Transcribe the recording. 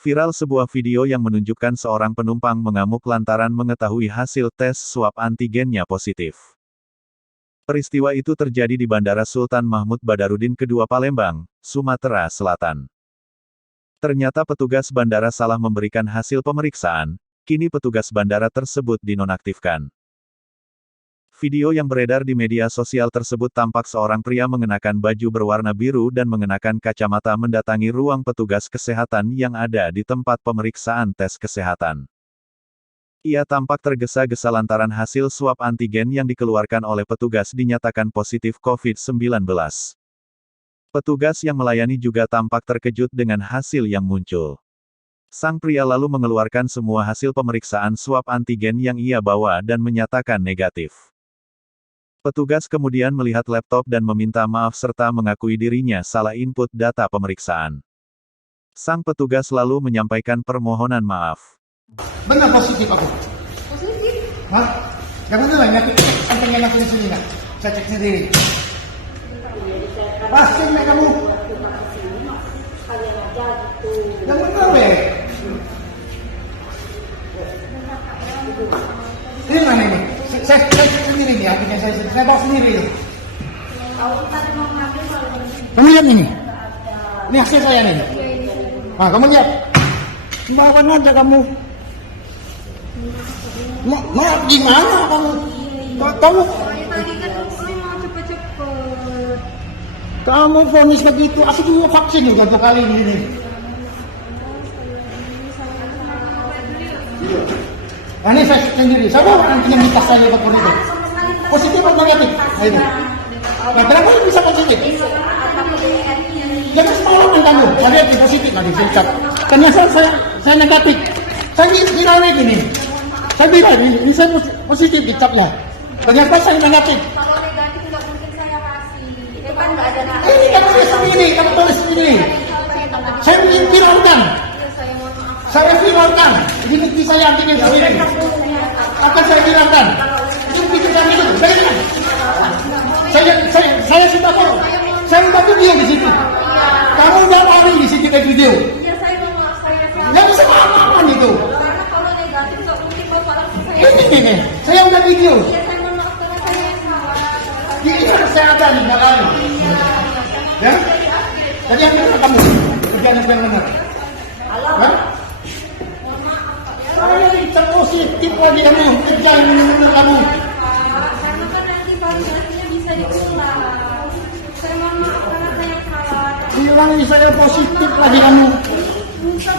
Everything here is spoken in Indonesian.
Viral sebuah video yang menunjukkan seorang penumpang mengamuk lantaran mengetahui hasil tes swab antigennya positif. Peristiwa itu terjadi di Bandara Sultan Mahmud Badarudin II Palembang, Sumatera Selatan. Ternyata petugas bandara salah memberikan hasil pemeriksaan, kini petugas bandara tersebut dinonaktifkan. Video yang beredar di media sosial tersebut tampak seorang pria mengenakan baju berwarna biru dan mengenakan kacamata mendatangi ruang petugas kesehatan yang ada di tempat pemeriksaan tes kesehatan. Ia tampak tergesa-gesa lantaran hasil swab antigen yang dikeluarkan oleh petugas dinyatakan positif COVID-19. Petugas yang melayani juga tampak terkejut dengan hasil yang muncul. Sang pria lalu mengeluarkan semua hasil pemeriksaan swab antigen yang ia bawa dan menyatakan negatif. Petugas kemudian melihat laptop dan meminta maaf serta mengakui dirinya salah input data pemeriksaan. Sang petugas lalu menyampaikan permohonan maaf. Benar positif aku. Positif? Hah? Jangan lah nyakit sampai nyakin di sini nak. Saya cek sendiri. Pasti nih kamu. Yang benar be. Ini mana ini? Saya sendiri nih, artinya saya bawa sendiri. Kamu lihat ini? Ini hasil saya nih. Nah, kamu lihat. Bawa aja kamu. Mau gimana kamu? Kamu Tadi kan saya mau cepet-cepet. kamu vonis begitu. Aku juga vaksin juga 2 kali ini. Nah, ini saya sendiri. Siapa yang minta saya lewat itu? Positif atau negatif? Nah, ini. Nah, kenapa bisa positif? Jangan semalam yang kamu. Saya lihat positif nanti saya ucap. Ternyata saya negatif. Saya bilang gini. Saya bilang ini saya positif dicapnya. Ternyata saya negatif. Kalau negatif nggak mungkin saya kasih. Itu kan nggak ada nama. Ini kamu tulis sendiri, kamu tulis sendiri. Saya viralkan. Saya viralkan. Ini bukti saya antigen sendiri. Akan saya viralkan. Itu bukti saya itu. Saya sudah tahu. Saya sudah video di situ. Kamu udah lari di situ ke video. Ya saya mau saya. Yang bisa apa itu? Karena kalau negatif nggak mungkin bawa langsung saya. Ini. Saya udah video. Ya saya mau maaf karena saya yang salah. Ini kesehatan di belakang. Ya? Jadi yang benar kamu. Kerjaan yang benar. Hah? Saya terpositif lagi kamu. Kerjaan yang benar kamu. Karena kan nanti validasinya bisa diulang. Saya mohon maaf karena saya yang salah. Bilang saya positif lagi kamu. Bukan